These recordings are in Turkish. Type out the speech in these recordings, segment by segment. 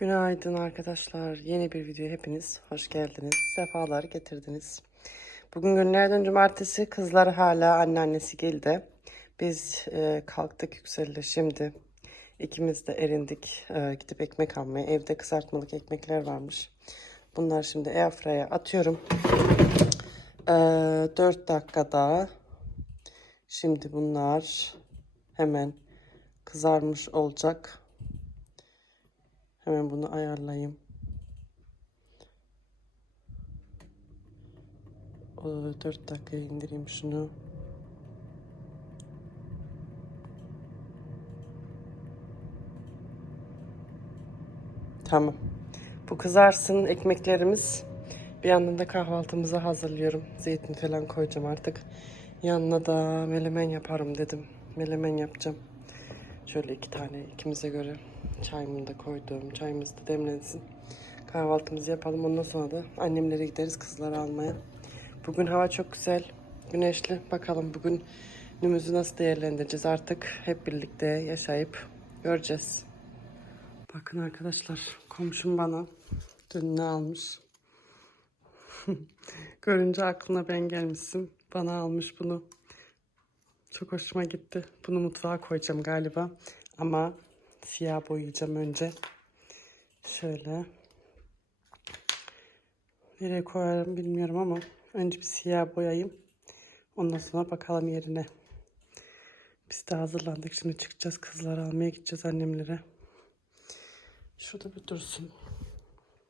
Günaydın arkadaşlar. Yeni bir video hepiniz hoş geldiniz. Sefalar getirdiniz. Bugün günlerden cumartesi kızlar hala anneannesi geldi. Biz e, kalktık yükseldi şimdi. İkimiz de erindik e, gidip ekmek almaya. Evde kızartmalık ekmekler varmış. Bunlar şimdi airfryer'a atıyorum. E, 4 dakikada şimdi bunlar hemen kızarmış olacak. Hemen bunu ayarlayayım. O 4 dakikaya indireyim şunu. Tamam. Bu kızarsın ekmeklerimiz. Bir yandan da kahvaltımızı hazırlıyorum. Zeytin falan koyacağım artık. Yanına da melemen yaparım dedim. Melemen yapacağım. Şöyle iki tane ikimize göre çayımı da koydum. Çayımız da demlensin. Kahvaltımızı yapalım. Ondan sonra da annemlere gideriz kızları almaya. Bugün hava çok güzel. Güneşli. Bakalım bugün günümüzü nasıl değerlendireceğiz artık. Hep birlikte yaşayıp göreceğiz. Bakın arkadaşlar komşum bana dün ne almış. Görünce aklına ben gelmişsin. Bana almış bunu. Çok hoşuma gitti. Bunu mutfağa koyacağım galiba. Ama siyah boyayacağım önce. Şöyle. Nereye koyarım bilmiyorum ama önce bir siyah boyayayım. Ondan sonra bakalım yerine. Biz de hazırlandık. Şimdi çıkacağız. Kızları almaya gideceğiz annemlere. Şurada bir dursun.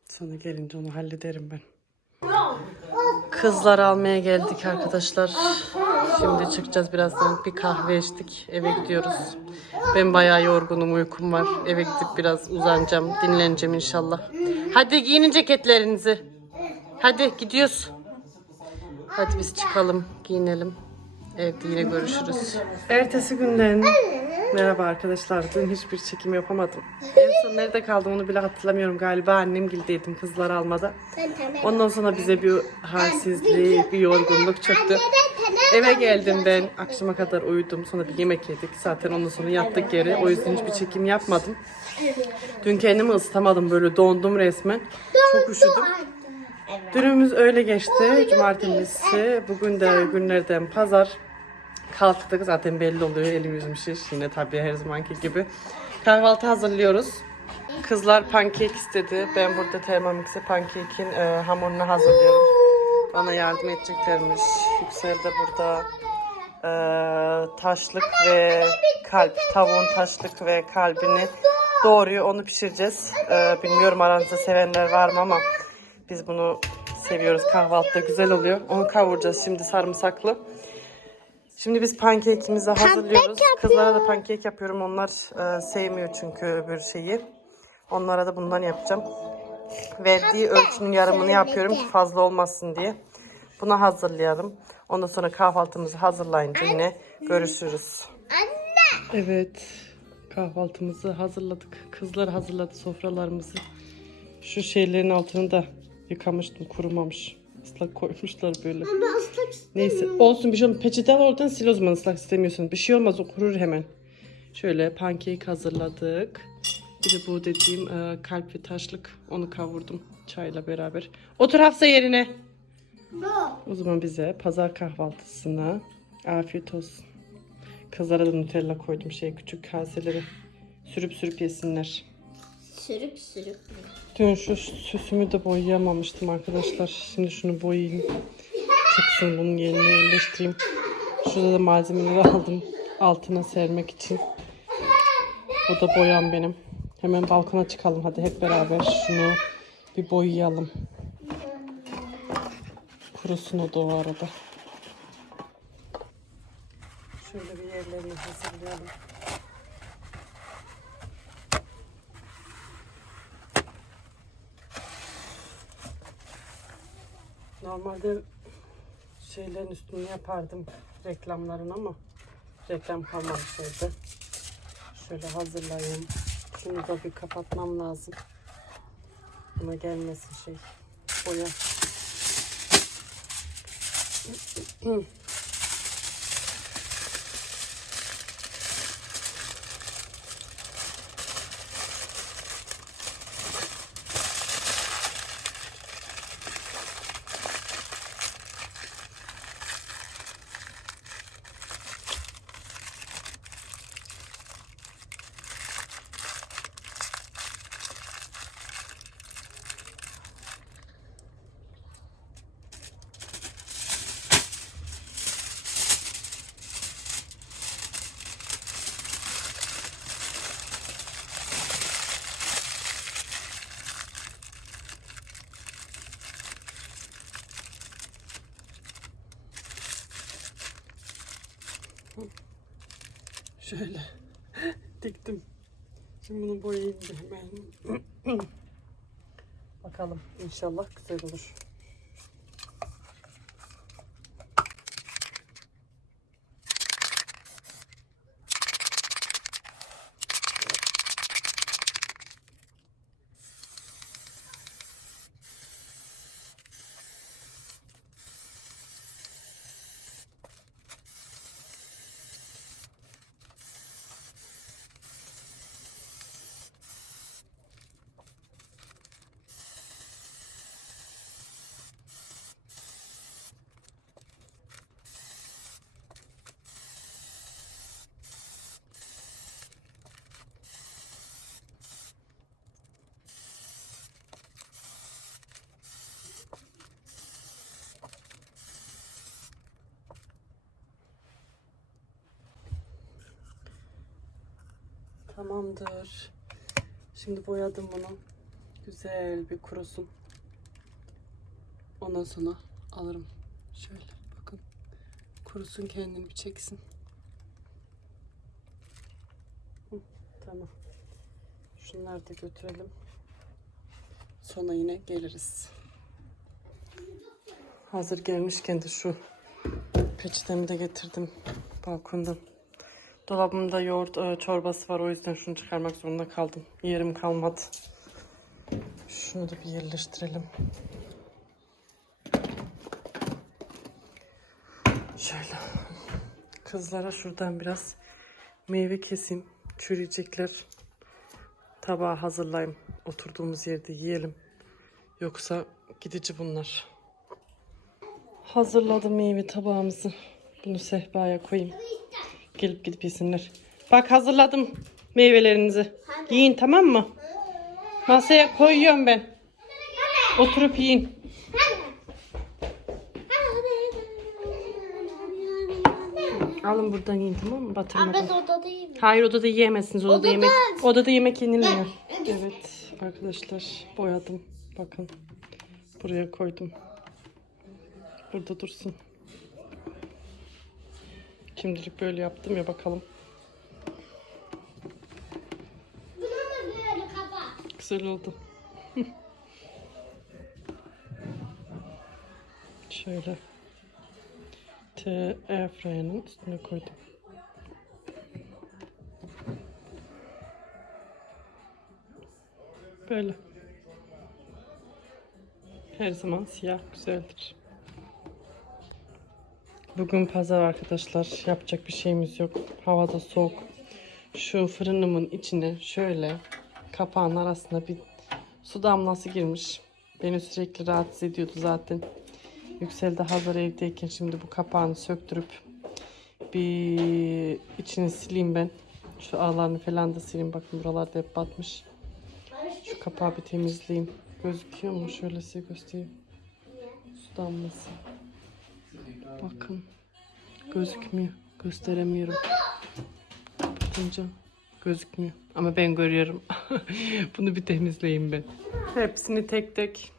Sonra gelince onu hallederim ben. Kızlar almaya geldik arkadaşlar. Şimdi çıkacağız birazdan. Bir kahve içtik. Eve gidiyoruz. Ben bayağı yorgunum. Uykum var. Eve gidip biraz uzanacağım. Dinleneceğim inşallah. Hadi giyinin ceketlerinizi. Hadi gidiyoruz. Hadi biz çıkalım. Giyinelim. Evde yine görüşürüz. Ertesi günden merhaba arkadaşlar. Dün hiçbir çekim yapamadım. En son nerede kaldım onu bile hatırlamıyorum. Galiba annem gildeydim kızlar almada. Ondan sonra bize bir halsizlik, bir yorgunluk çöktü. Eve geldim ben. Akşama kadar uyudum. Sonra bir yemek yedik. Zaten ondan sonra yattık geri. O yüzden hiçbir çekim yapmadım. Dün kendimi ısıtamadım. Böyle dondum resmen. Çok üşüdüm. Dünümüz öyle geçti. Cumartesi. Bugün de günlerden pazar. Kalktık zaten belli oluyor. Elim yüzüm şiş. Yine tabii her zamanki gibi. Kahvaltı hazırlıyoruz. Kızlar pankek istedi. Ben burada Thermomix'e pankekin e, hamurunu hazırlıyorum. Bana yardım edeceklermiş. Yüksel de burada e, taşlık ve kalp, tavuğun taşlık ve kalbini doğruyor. Onu pişireceğiz. E, bilmiyorum aranızda sevenler var mı ama biz bunu seviyoruz. Kahvaltıda güzel oluyor. Onu kavuracağız şimdi sarımsaklı. Şimdi biz pankekimizi hazırlıyoruz. Kızlara da pankek yapıyorum. Onlar e, sevmiyor çünkü öbür şeyi. Onlara da bundan yapacağım. Verdiği ölçünün yarımını yapıyorum ki fazla olmasın diye. Buna hazırlayalım. Ondan sonra kahvaltımızı hazırlayınca yine görüşürüz. Evet. Kahvaltımızı hazırladık. Kızlar hazırladı sofralarımızı. Şu şeylerin altını da yıkamıştım. Kurumamış. Islak koymuşlar böyle. Ama ıslak Neyse olsun bir şey olmaz. Peçete al oradan sil o zaman ıslak istemiyorsun. Bir şey olmaz o kurur hemen. Şöyle pankek hazırladık. Bir de bu dediğim e, kalp ve taşlık onu kavurdum çayla beraber. Otur Hafsa yerine. O zaman bize pazar kahvaltısına afiyet olsun. Kızlara da Nutella koydum şey küçük kaseleri. Sürüp sürüp yesinler. Sürüp sürüp. Dün şu süsümü de boyayamamıştım arkadaşlar. Şimdi şunu boyayayım. Çıksın bunun yerine yerleştireyim. Şurada da malzemeleri aldım. Altına sermek için. Bu da boyam benim. Hemen balkona çıkalım hadi hep beraber şunu bir boyayalım. Kurusun o da o arada. Şöyle bir yerlerini hazırlayalım. Normalde şeylerin üstünü yapardım reklamların ama reklam kalmamış evde. Şöyle hazırlayayım. Şunu da bir kapatmam lazım. Buna gelmesin şey. Boya. Şöyle diktim. Şimdi bunu boyayayım. Bakalım inşallah güzel olur. Tamamdır. Şimdi boyadım bunu. Güzel bir kurusun. Ondan sonra alırım. Şöyle bakın. Kurusun kendini bir çeksin. Hı, tamam. Şunları da götürelim. Sonra yine geliriz. Hazır gelmişken de şu peçetemi de getirdim balkondan. Dolabımda yoğurt e, çorbası var o yüzden şunu çıkarmak zorunda kaldım. Yerim kalmadı. Şunu da bir yerleştirelim. Şöyle. Kızlara şuradan biraz meyve keseyim. Çürüyecekler. Tabağı hazırlayayım. Oturduğumuz yerde yiyelim. Yoksa gidici bunlar. Hazırladım meyve tabağımızı. Bunu sehpaya koyayım. Gelip gidip yesinler. Bak hazırladım meyvelerinizi. Yiyin tamam mı? Masaya koyuyorum ben. Oturup yiyin. Alın buradan yiyin tamam mı? Batırmadan. Odada değilim. Hayır odada yiyemezsiniz. Odada, Odada. yemek odada yemek yenilmiyor. Evet arkadaşlar boyadım. Bakın. Buraya koydum. Burada dursun. Şimdilik böyle yaptım ya bakalım. Güzel oldu. Şöyle. T airfryer'ın üstüne koydum. Böyle. Her zaman siyah güzeldir. Bugün pazar arkadaşlar. Yapacak bir şeyimiz yok. Havada soğuk. Şu fırınımın içine şöyle kapağın arasına bir su damlası girmiş. Beni sürekli rahatsız ediyordu zaten. Yüksel de hazır evdeyken şimdi bu kapağını söktürüp bir içini sileyim ben. Şu ağlarını falan da sileyim. Bakın buralarda hep batmış. Şu kapağı bir temizleyeyim. Gözüküyor mu? Şöyle size göstereyim. Su damlası. Bakın. Gözükmüyor. Gösteremiyorum. Kapatınca gözükmüyor. Ama ben görüyorum. Bunu bir temizleyeyim ben. Hepsini tek tek.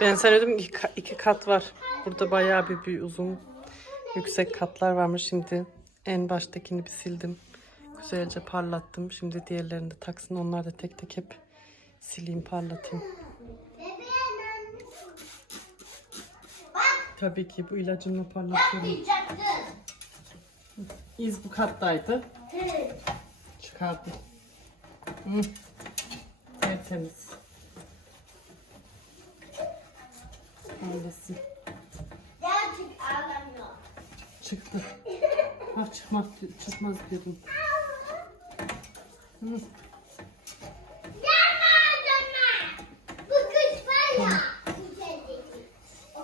Ben sanıyordum ka- iki kat var. Burada bayağı bir, bir uzun yüksek katlar varmış. Şimdi en baştakini bir sildim. Güzelce parlattım. Şimdi diğerlerini de taksın. Onlar da tek tek hep sileyim parlatayım. Tabii ki bu ilacımla parlatıyorum. İz bu kattaydı. Çıkardım. Hı. Tertemiz. Parlasın. Çıktı. Bak çıkmaz, çıkmaz dedim. Hı.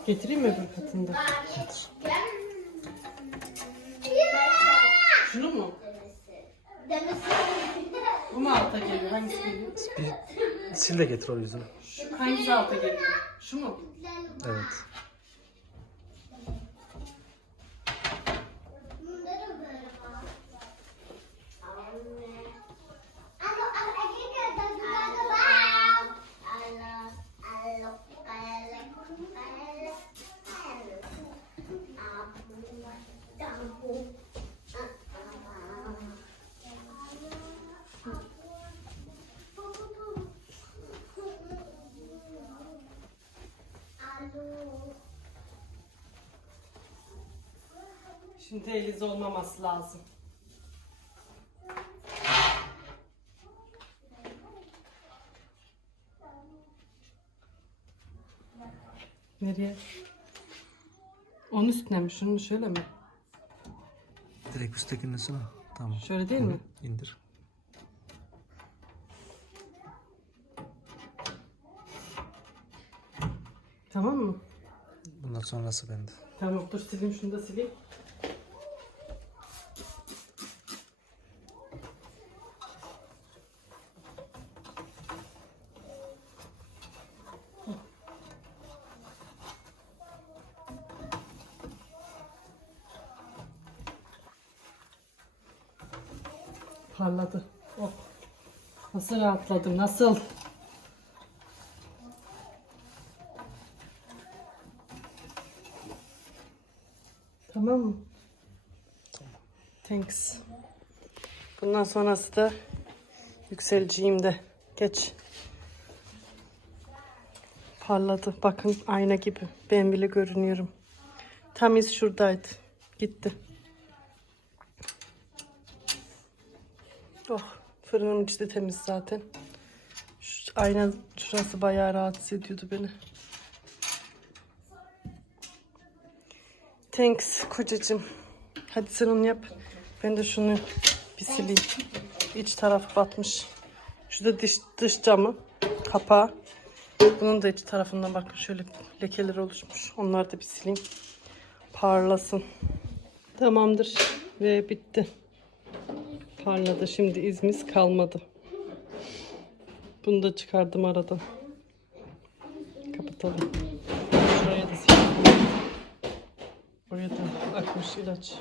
Getireyim mi öbür katında? Şunu mu? Bu mu alta geliyor? Hangisi geliyor? Bir sil de getir o yüzünü. Şu hangisi alta geliyor? Şu mu? Evet. Şimdi elize olmaması lazım. Nereye? Onun üstüne mi? Şunun şöyle mi? Direkt üsttekinin üstüne. Tamam. Şöyle değil mi? İndir. Tamam mı? Bundan sonrası bende. Tamam dur sileyim şunu da sileyim. Parladı. Oh. Nasıl rahatladım nasıl? Tamam mı? Thanks. Bundan sonrası da yükseleceğim Geç. Parladı. Bakın ayna gibi. Ben bile görünüyorum. Tam iz şuradaydı. Gitti. Oh. Fırınım içi de temiz zaten. Şu ayna şurası bayağı rahatsız ediyordu beni. Thanks kocacığım. Hadi sen onu yap. Ben de şunu bir sileyim. İç tarafı batmış. Şurada dış, dış camı kapağı. Bunun da iç tarafından bakın şöyle lekeler oluşmuş. Onları da bir sileyim. Parlasın. Tamamdır. Ve bitti. Parladı. Şimdi izimiz kalmadı. Bunu da çıkardım aradan. Kapatalım. Şuraya da. Oraya da akmış ilaç.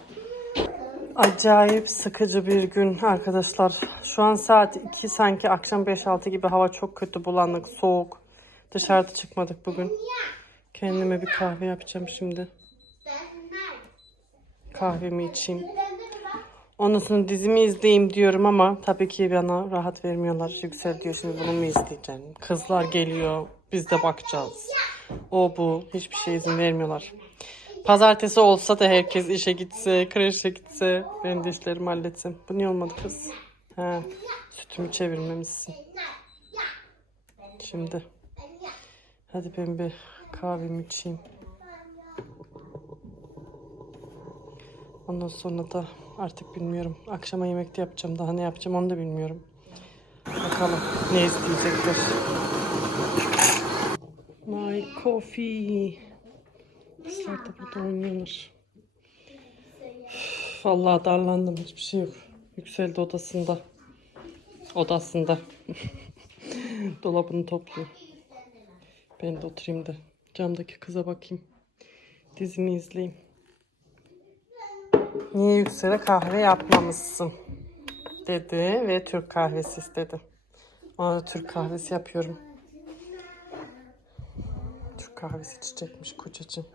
Acayip sıkıcı bir gün arkadaşlar. Şu an saat 2 sanki akşam 5-6 gibi hava çok kötü bulanık, soğuk. Dışarıda çıkmadık bugün. Kendime bir kahve yapacağım şimdi. Kahvemi içeyim. Ondan sonra dizimi izleyeyim diyorum ama tabii ki bana rahat vermiyorlar. Yüksel diyor şimdi bunu mu izleyeceksin? Kızlar geliyor. Biz de bakacağız. O bu. Hiçbir şey izin vermiyorlar. Pazartesi olsa da herkes işe gitse, kreşe gitse, ben de işlerimi halletsem. Bu niye olmadı kız? He, sütümü çevirmemişsin. Şimdi. Hadi ben bir kahvemi içeyim. Ondan sonra da artık bilmiyorum. Akşama yemekte yapacağım. Daha ne yapacağım onu da bilmiyorum. Bakalım ne isteyecekler. My coffee. Kızlar da burada oynuyorlar. Vallahi darlandım. Hiçbir şey yok. Yükseldi odasında. Odasında. Dolabını topluyor. Ben de oturayım da camdaki kıza bakayım. Dizimi izleyeyim. Niye yüksele kahve yapmamışsın? Dedi ve Türk kahvesi istedi. Ona Türk kahvesi yapıyorum. Türk kahvesi içecekmiş kocacığım.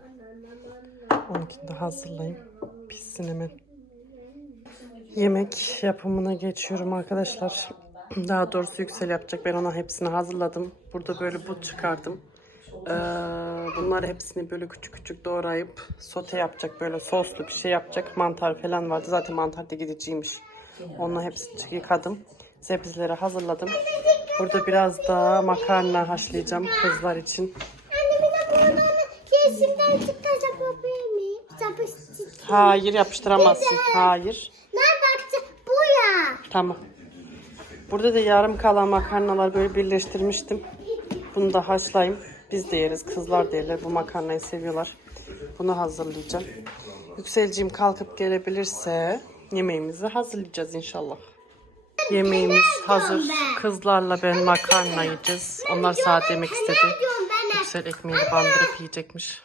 Onunkini de hazırlayayım. Pişsin hemen. Yemek yapımına geçiyorum arkadaşlar. Daha doğrusu yüksel yapacak. Ben ona hepsini hazırladım. Burada böyle but çıkardım. Ee, bunları hepsini böyle küçük küçük doğrayıp sote yapacak. Böyle soslu bir şey yapacak. Mantar falan vardı. Zaten mantar da gideceğiymiş. Onunla hepsini yıkadım. Sebzeleri hazırladım. Burada biraz daha makarna haşlayacağım kızlar için. Hayır yapıştıramazsın. Hayır. Bu ya. Tamam. Burada da yarım kalan makarnalar böyle birleştirmiştim. Bunu da haşlayayım. Biz de yeriz. Kızlar da yerler. Bu makarnayı seviyorlar. Bunu hazırlayacağım. Yükselciğim kalkıp gelebilirse yemeğimizi hazırlayacağız inşallah. Yemeğimiz hazır. Kızlarla ben makarna yiyeceğiz. Onlar saat yemek istedi. Yüksel ekmeğini bandırıp yiyecekmiş.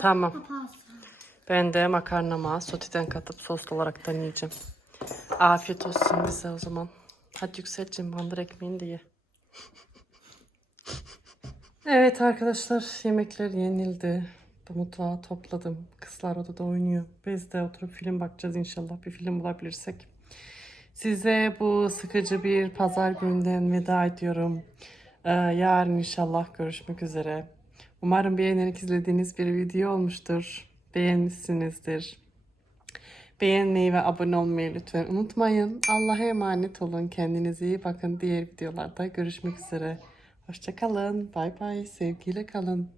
Tamam. Ben de makarnama soteden katıp soslu olaraktan yiyeceğim. Afiyet olsun bize o zaman. Hadi Yükselciğim bandır ekmeğini de ye. Evet arkadaşlar yemekler yenildi. Bu mutfağı topladım. Kızlar odada oynuyor. Biz de oturup film bakacağız inşallah. Bir film bulabilirsek. Size bu sıkıcı bir pazar gününden veda ediyorum. Ee, yarın inşallah görüşmek üzere. Umarım beğenerek izlediğiniz bir video olmuştur. beğenmişsinizdir. Beğenmeyi ve abone olmayı lütfen unutmayın. Allah'a emanet olun. Kendinize iyi bakın. Diğer videolarda görüşmek üzere. Hoşçakalın. Bay bay. Sevgiyle kalın.